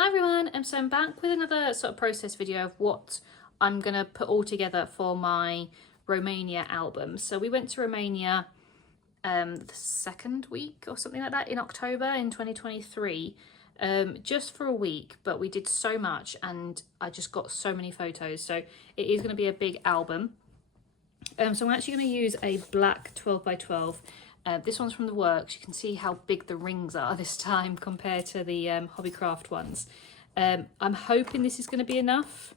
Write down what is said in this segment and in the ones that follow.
Hi everyone, so I'm back with another sort of process video of what I'm going to put all together for my Romania album. So we went to Romania the second week or something like that in October in 2023, just for a week, but we did so much and I just got so many photos. So it is going to be a big album. So I'm actually going to use a black 12 by 12. This one's from the works. You can see how big the rings are this time compared to the Hobbycraft ones. I'm hoping this is going to be enough.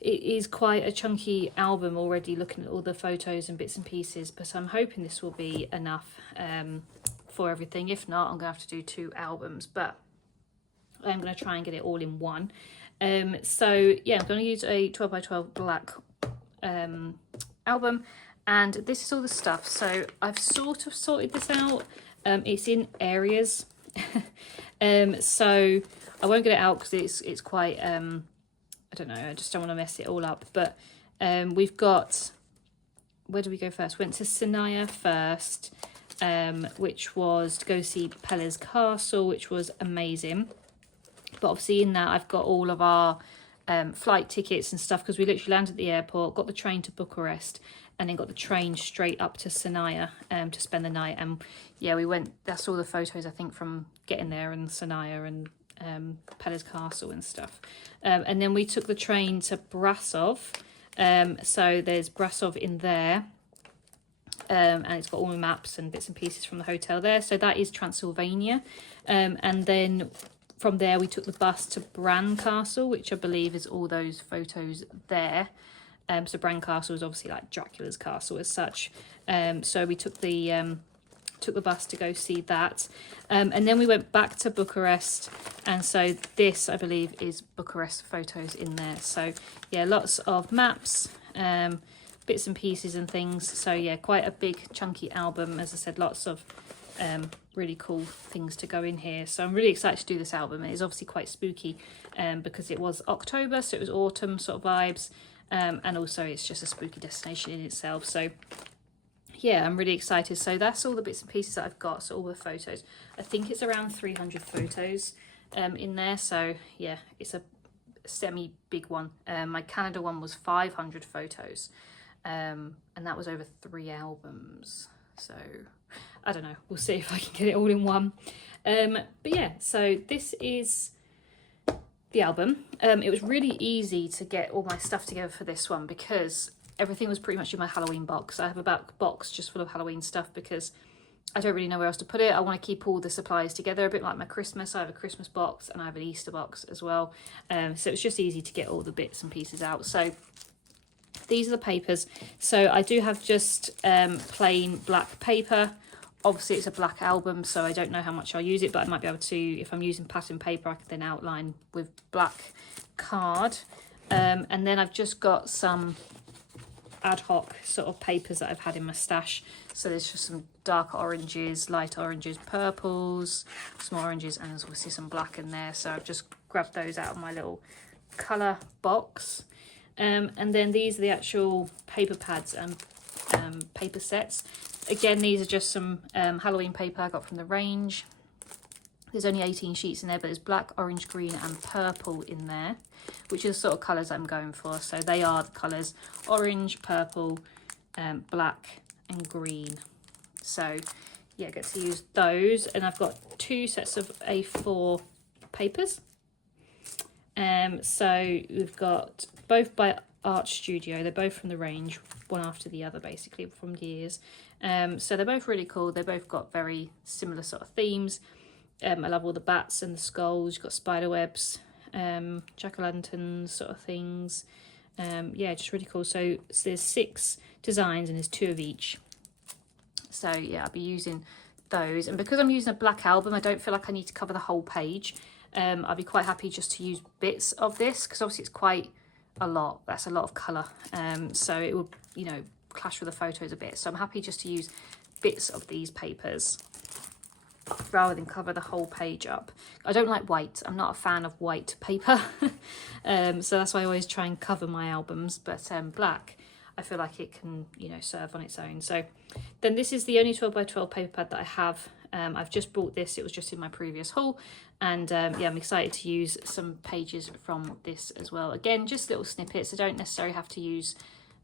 It is quite a chunky album already, looking at all the photos and bits and pieces, but I'm hoping this will be enough for everything. If not, I'm going to have to do 2 albums, but I'm going to try and get it all in one. So yeah, I'm going to use a 12 by 12 black album, and this is all the stuff. So I've sort of sorted this out. It's in areas. So I won't get it out because it's quite I don't know, I just don't want to mess it all up. But we've got, where do we go first? Went to Sinaia first, which was to go see Pele's castle, which was amazing. But obviously in that I've got all of our flight tickets and stuff, because we literally landed at the airport, got the train to Bucharest, and then got the train straight up to Sinaia to spend the night. And yeah, we went, that's all the photos I think from getting there, and Sinaia and Pele's castle and stuff. And then we took the train to Brasov. So there's Brasov in there, and it's got all the maps and bits and pieces from the hotel there. So that is Transylvania. And then from there we took the bus to Bran Castle, which I believe is all those photos there. So Bran Castle is obviously like Dracula's castle as such. So we took the bus to go see that. And then we went back to Bucharest. And so this, I believe, is Bucharest photos in there. So yeah, lots of maps, bits and pieces and things. So yeah, quite a big chunky album. As I said, lots of really cool things to go in here. So I'm really excited to do this album. It is obviously quite spooky because it was October, so it was autumn sort of vibes. And also it's just a spooky destination in itself. So yeah, I'm really excited. So that's all the bits and pieces that I've got. So all the photos. I think it's around 300 photos in there. So yeah, it's a semi big one. My Canada one was 500 photos. And that was over 3 albums. So I don't know. We'll see if I can get it all in one. But yeah, so this is the album. It was really easy to get all my stuff together for this one because everything was pretty much in my Halloween box. I have a box just full of Halloween stuff because I don't really know where else to put it. I want to keep all the supplies together, a bit like my Christmas. I have a Christmas box and I have an Easter box as well. So it's just easy to get all the bits and pieces out. So these are the papers. So I do have just plain black paper. Obviously it's a black album, so I don't know how much I'll use it, but I might be able to, if I'm using pattern paper, I can then outline with black card. And then I've just got some ad hoc sort of papers that I've had in my stash. So there's just some dark oranges, light oranges, purples, some oranges, and there's obviously some black in there. So I've just grabbed those out of my little colour box. And then these are the actual paper pads and paper sets. Again, these are just some Halloween paper I got from the range. There's only 18 sheets in there, but there's black, orange, green and purple in there, which are the sort of colours I'm going for. So they are the colours: orange, purple, black and green. So yeah, I get to use those. And I've got 2 sets of A4 papers. So we've got both by Art Studio. They're both from the range, one after the other, basically from years. So they're both really cool. They both got very similar sort of themes. I love all the bats and the skulls. You've got spider webs, jack-o'-lanterns sort of things. Yeah, just really cool. So there's 6 designs and there's 2 of each. So yeah, I'll be using those. And because I'm using a black album, I don't feel like I need to cover the whole page. I'd be quite happy just to use bits of this because obviously it's quite a lot. That's a lot of colour. So it would, you know, clash with the photos a bit. So I'm happy just to use bits of these papers rather than cover the whole page up. I don't like white. I'm not a fan of white paper. So that's why I always try and cover my albums. But black, I feel like it can, you know, serve on its own. So then this is the only 12 by 12 paper pad that I have I've just bought this, it was just in my previous haul, and yeah, I'm excited to use some pages from this as well. Again, just little snippets. I don't necessarily have to use,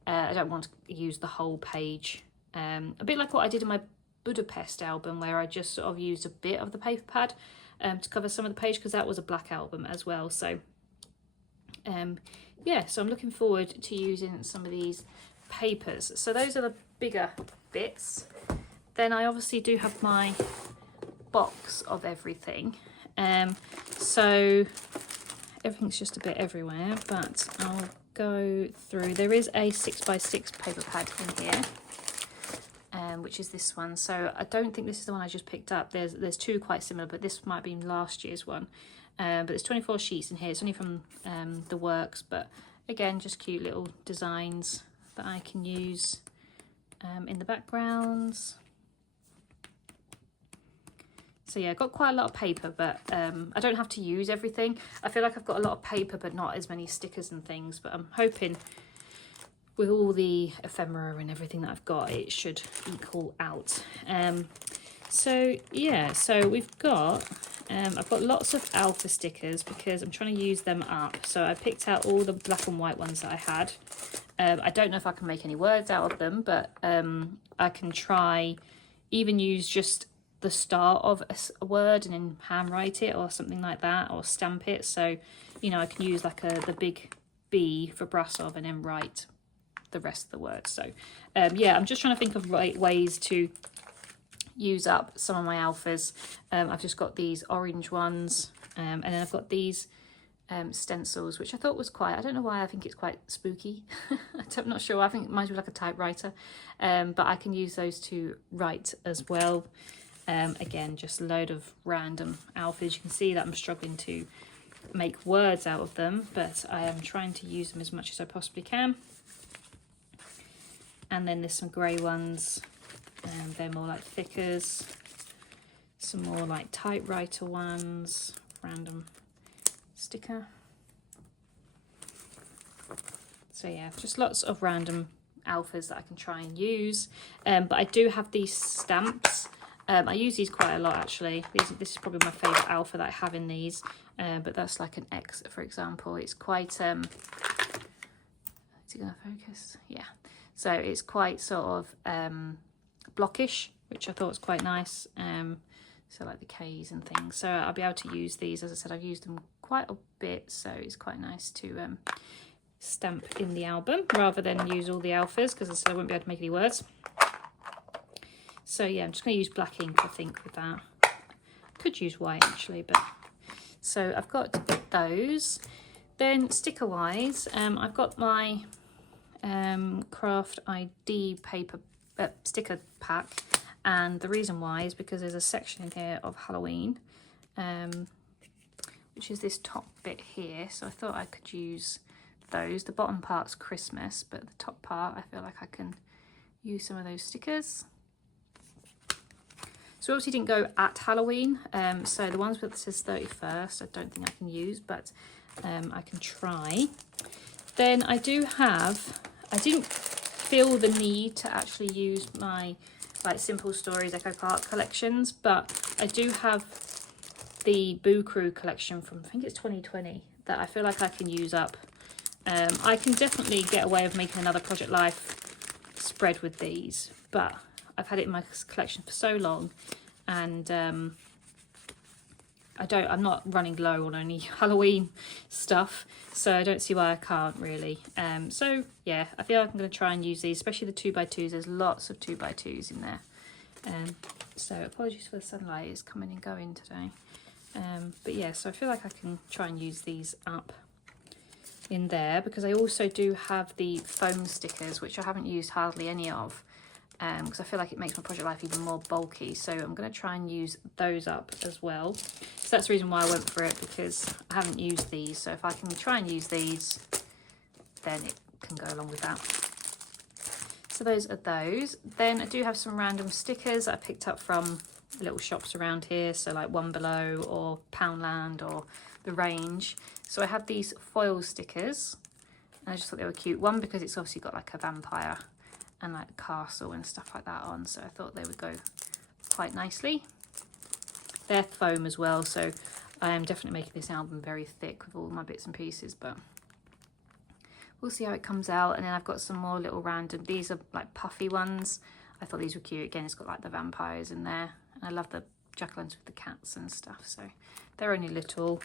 I don't want to use the whole page. A bit like what I did in my Budapest album, where I just sort of used a bit of the paper pad to cover some of the page, because that was a black album as well. So yeah, so I'm looking forward to using some of these papers. So those are the bigger bits. Then I obviously do have my box of everything. So everything's just a bit everywhere, but I'll go through. There is a 6x6 paper pad in here, which is this one. So I don't think this is the one I just picked up. There's two quite similar, but this might be last year's one. But there's 24 sheets in here. It's only from the works, but again, just cute little designs that I can use in the backgrounds. So yeah, I've got quite a lot of paper, but I don't have to use everything. I feel like I've got a lot of paper, but not as many stickers and things. But I'm hoping with all the ephemera and everything that I've got, it should equal out. So yeah, so we've got, I've got lots of alpha stickers because I'm trying to use them up. So I picked out all the black and white ones that I had. I don't know if I can make any words out of them, but I can try even use just the start of a word and then handwrite it or something like that, or stamp it. So, you know, I can use like the big B for Brasov and then write the rest of the words. So yeah, I'm just trying to think of ways to use up some of my alphas. I've just got these orange ones, and then I've got these stencils, which I thought was quite, I don't know why, I think it's quite spooky. I'm not sure, I think it might be like a typewriter, but I can use those to write as well. Again, just a load of random alphas. You can see that I'm struggling to make words out of them, but I am trying to use them as much as I possibly can. And then there's some grey ones, and they're more like thickers. Some more like typewriter ones, random sticker. So yeah, just lots of random alphas that I can try and use. But I do have these stamps. I use these quite a lot actually. This is probably my favourite alpha that I have in these. But that's like an X, for example. It's quite, is it going to focus? Yeah. So it's quite sort of blockish, which I thought was quite nice. So like the K's and things. So I'll be able to use these. As I said, I've used them quite a bit. So it's quite nice to stamp in the album rather than use all the alphas, because as I said, I won't be able to make any words. So yeah, I'm just going to use black ink, I think, with that. Could use white actually, but so I've got those. Then sticker wise, I've got my Craft ID paper sticker pack, and the reason why is because there's a section in here of Halloween, which is this top bit here. So I thought I could use those. The bottom part's Christmas, but the top part I feel like I can use some of those stickers. So we obviously didn't go at Halloween, so the ones that says 31st I don't think I can use, but I can try. Then I do have, I didn't feel the need to actually use my like Simple Stories Echo Park collections, but I do have the Boo Crew collection from, I think it's 2020, that I feel like I can use up. I can definitely get away with making another Project Life spread with these, but I've had it in my collection for so long, and I'm not running low on any Halloween stuff, so I don't see why I can't really. So yeah, I feel like I'm going to try and use these, especially the 2x2s. There's lots of 2x2s in there. So apologies for the sunlight, it's coming and going today. But yeah, so I feel like I can try and use these up in there, because I also do have the foam stickers, which I haven't used hardly any of, because I feel like it makes my Project Life even more bulky. So I'm going to try and use those up as well. So that's the reason why I went for it, because I haven't used these. So if I can try and use these, then it can go along with that. So those are those. Then I do have some random stickers that I picked up from little shops around here. So like One Below or Poundland or The Range. So I have these foil stickers, and I just thought they were cute. One, because it's obviously got like a vampire and like a castle and stuff like that on, so I thought they would go quite nicely. they're foam as well, so I am definitely making this album very thick with all my bits and pieces, but we'll see how it comes out. And then I've got some more little random, these are like puffy ones. I thought these were cute. Again, it's got like the vampires in there. And I love the jack-o'-lanterns with the cats and stuff, so they're only little.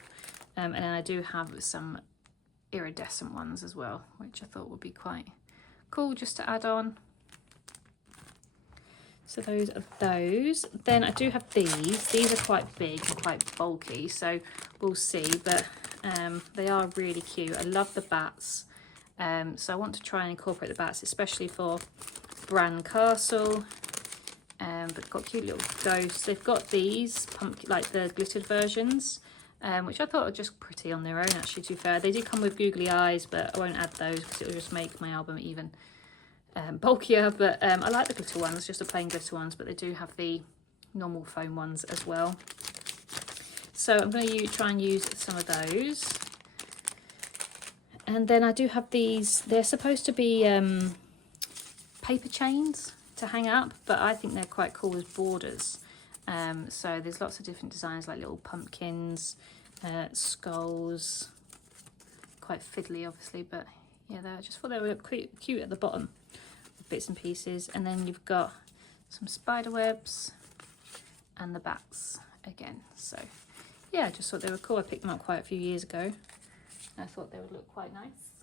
And then I do have some iridescent ones as well, which I thought would be quite cool just to add on. So those are those. Then I do have these. These are quite big and quite bulky, so we'll see, but they are really cute. I love the bats. So I want to try and incorporate the bats, especially for Bran Castle. But got cute little ghosts. They've got these pumpkin, like the glittered versions, which I thought were just pretty on their own, actually, to be fair. They did come with googly eyes, but I won't add those because it will just make my album even bulkier. But I like the glitter ones, just the plain glitter ones, but they do have the normal foam ones as well. So I'm going to try and use some of those. And then I do have these. They're supposed to be paper chains to hang up, but I think they're quite cool as borders. So there's lots of different designs, like little pumpkins, skulls, quite fiddly obviously, but yeah, I just thought they were cute at the bottom, bits and pieces. And then you've got some spider webs and the bats again. So yeah, I just thought they were cool. I picked them up quite a few years ago. I thought they would look quite nice.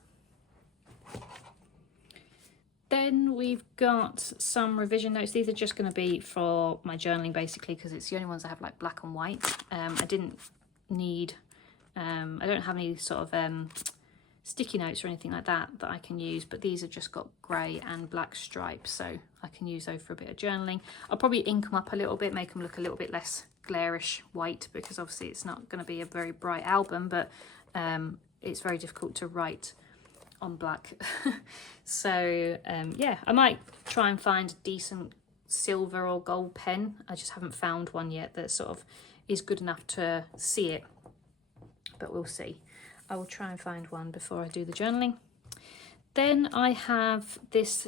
Then we've got some revision notes. These are just going to be for my journaling, basically, because it's the only ones I have like black and white. I didn't need, I don't have any sort of sticky notes or anything like that I can use, but these have just got grey and black stripes, so I can use those for a bit of journaling. I'll probably ink them up a little bit, make them look a little bit less glarish white, because obviously it's not going to be a very bright album, but it's very difficult to write on black. So yeah, I might try and find a decent silver or gold pen. I just haven't found one yet that sort of is good enough to see it, but we'll see. I will try and find one before I do the journaling. Then I have this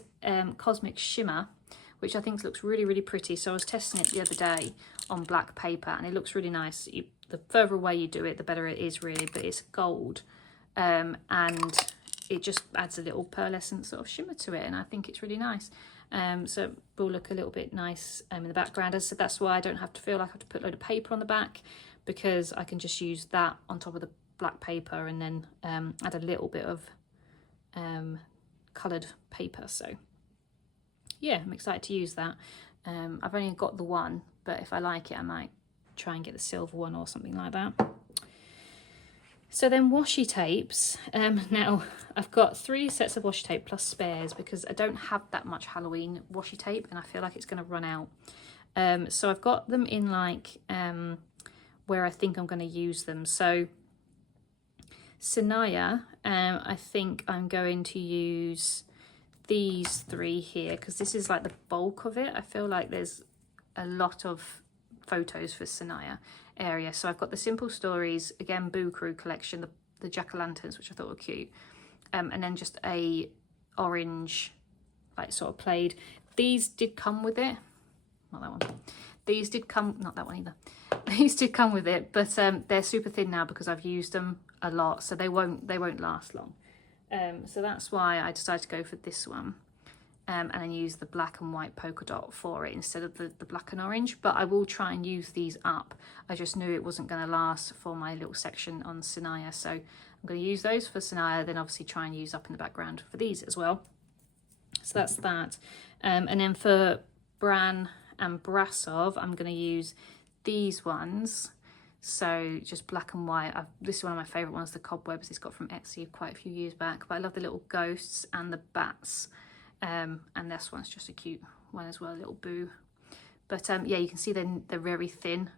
Cosmic Shimmer, which I think looks really, really pretty. So I was testing it the other day on black paper, and it looks really nice. The further away you do it, the better it is, really, but it's gold. And it just adds a little pearlescent sort of shimmer to it, and I think it's really nice. So it will look a little bit nice in the background. As I said, that's why I don't have to feel like I have to put a load of paper on the back, because I can just use that on top of the black paper and then add a little bit of coloured paper. So yeah, I'm excited to use that. I've only got the one, but if I like it, I might try and get the silver one or something like that. So then washi tapes. Now I've got 3 sets of washi tape plus spares, because I don't have that much Halloween washi tape and I feel like it's going to run out. So I've got them in like where I think I'm going to use them. So Sanaya, I think I'm going to use these 3 here, because this is like the bulk of it. I feel like there's a lot of photos for Sanaya area. So I've got the Simple Stories, again, Boo Crew collection, the jack-o'-lanterns, which I thought were cute, and then just a orange, like sort of plaid. These did come with it, not that one. These did come, not that one either. These did come with it, but they're super thin now because I've used them a lot, so they won't last long. So that's why I decided to go for this one. And then use the black and white polka dot for it instead of the black and orange. But I will try and use these up. I just knew it wasn't going to last for my little section on Sanaya, so I'm going to use those for Sanaya, then obviously try and use up in the background for these as well. So that's that. And then for Bran and Brasov, I'm going to use these ones. So just black and white. This is one of my favourite ones, the cobwebs. It's got from Etsy quite a few years back. But I love the little ghosts and the bats. And this one's just a cute one as well, a little boo. But yeah, you can see they're very thin,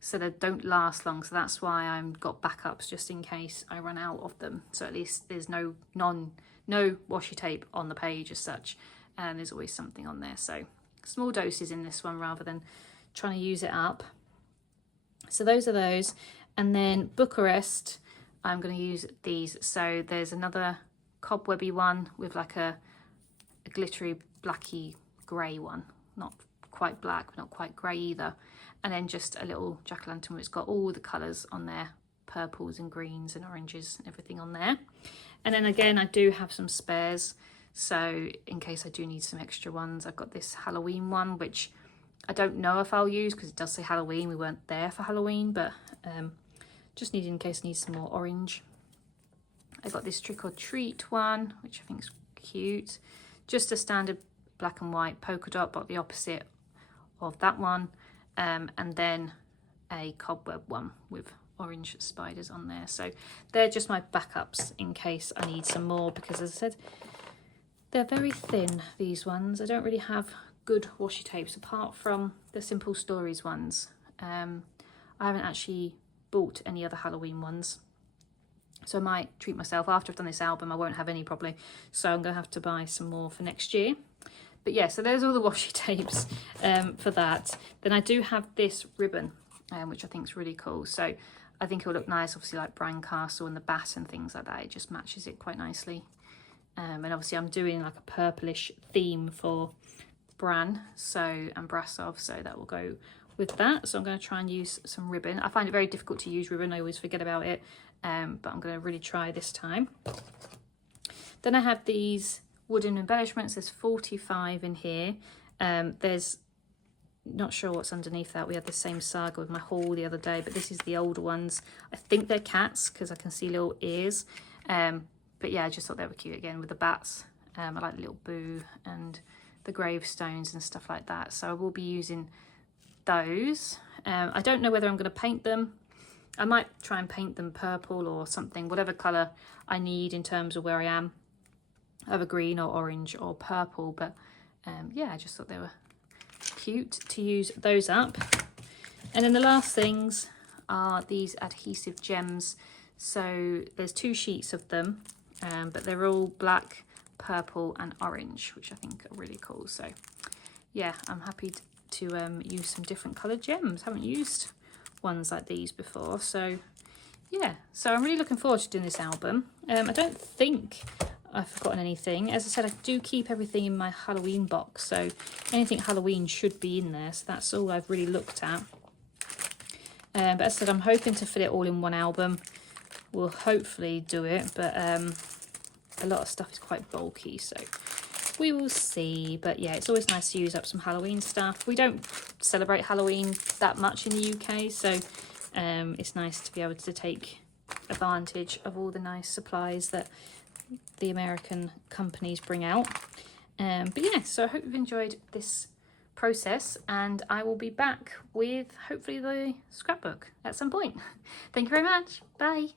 so they don't last long. So that's why I've got backups just in case I run out of them. So at least there's no washi tape on the page as such, and there's always something on there. So small doses in this one rather than trying to use it up. So those are those. And then Bucharest, I'm going to use these. So there's another cobwebby one with like a glittery blacky grey one, not quite black, not quite grey either. and then just a little jack-o'-lantern where it's got all the colours on there, purples and greens and oranges and everything on there. And then again, I do have some spares, so in case I do need some extra ones, I've got this Halloween one, which I don't know if I'll use because it does say Halloween. We weren't there for Halloween, but just need in case I need some more orange. I got this Trick or Treat one, which I think is cute. Just a standard black and white polka dot, but the opposite of that one. And then a cobweb one with orange spiders on there. So they're just my backups in case I need some more, because as I said, they're very thin, these ones. I don't really have good washi tapes apart from the Simple Stories ones. I haven't actually bought any other Halloween ones, so I might treat myself. After I've done this album, I won't have any probably, so I'm gonna have to buy some more for next year. But yeah, so there's all the washi tapes for that. Then I do have this ribbon, which I think is really cool. So I think it will look nice, obviously, like Bran Castle and the bat and things like that. It just matches it quite nicely. And obviously I'm doing like a purplish theme for Bran, so, and Brasov, so that will go with that. So I'm going to try and use some ribbon. I find it very difficult to use ribbon. I always forget about it, but I'm going to really try this time. Then I have these wooden embellishments. There's 45 in here. There's not sure what's underneath that. We had the same saga with my haul the other day, but this is the older ones. I think they're cats because I can see little ears. But yeah, I just thought they were cute again with the bats. I like the little boo and the gravestones and stuff like that. So I will be using those. I don't know whether I'm going to paint them. I might try and paint them purple or something, whatever colour I need in terms of where I am. Either green or orange or purple, but yeah, I just thought they were cute to use those up. And then the last things are these adhesive gems. So there's 2 sheets of them, but they're all black, purple and orange, which I think are really cool. So yeah, I'm happy to use some different coloured gems. Haven't used ones like these before, so yeah, so I'm really looking forward to doing this album. I don't think I've forgotten anything. As I said, I do keep everything in my Halloween box, so anything Halloween should be in there, so that's all I've really looked at. But as I said, I'm hoping to fit it all in one album. We'll hopefully do it, but a lot of stuff is quite bulky, so we will see. But yeah, it's always nice to use up some Halloween stuff. We don't celebrate Halloween that much in the UK, so it's nice to be able to take advantage of all the nice supplies that the American companies bring out. But yeah, so I hope you've enjoyed this process, and I will be back with hopefully the scrapbook at some point. Thank you very much. Bye.